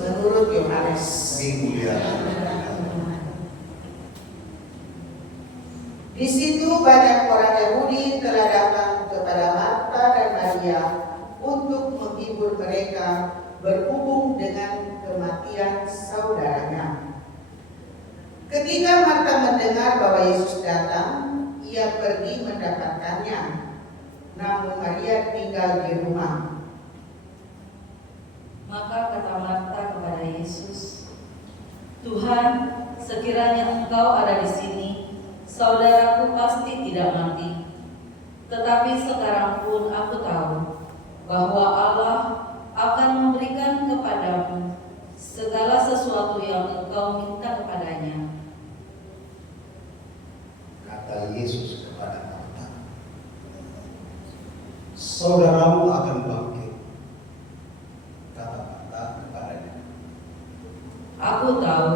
menurut Yohanes. Di situ banyak orang Yahudi telah datang kepada Marta dan Maria untuk menghibur mereka berhubung dengan kematian saudaranya. Ketika Marta mendengar bahwa Yesus datang, ia pergi mendapatkannya. Namun Maria tinggal di rumah. Maka kata Marta kepada Yesus, "Tuhan, sekiranya Engkau ada di sini, saudaraku pasti tidak mati. Tetapi sekarang pun aku tahu bahwa Allah akan memberikan kepadamu segala sesuatu yang Engkau minta kepadanya." Kata Yesus kepada Marta, "Saudaramu akan bangkit." Kata Marta kepadanya, "Aku tahu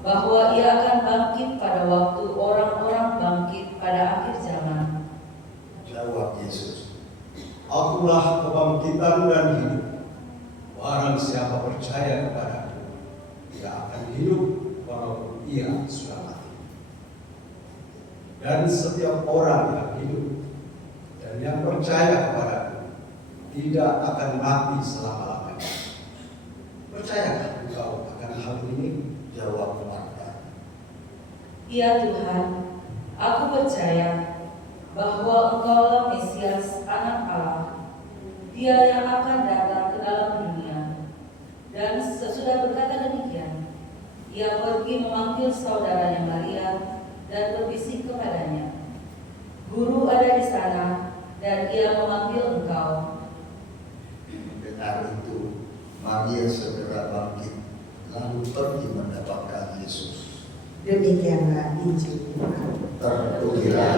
bahwa ia akan bangkit pada waktu orang-orang bangkit pada akhir zaman." Jawab Yesus, "Akulah kebangkitan dan hidup. Barang siapa percaya kepadaku, ia akan hidup walaupun ia sudah mati. Dan setiap orang yang hidup dan yang percaya kepadaku tidak akan mati selama-lamanya." Percayakah engkau akan hal ini? Jawab Marta, "Ya Tuhan, aku percaya bahwa Engkaulah Mesias, Anak Allah, Dia yang akan datang ke dalam dunia." Dan sesudah berkata demikian, ia pergi memanggil saudaranya Maria dan berbisik kepadanya, "Guru ada di sana dan ia memanggil engkau." Mendengar itu, Maria segera bangkit, lalu pergi mendapatkan Yesus. Demikianlah Injil Tuhan. Terpujilah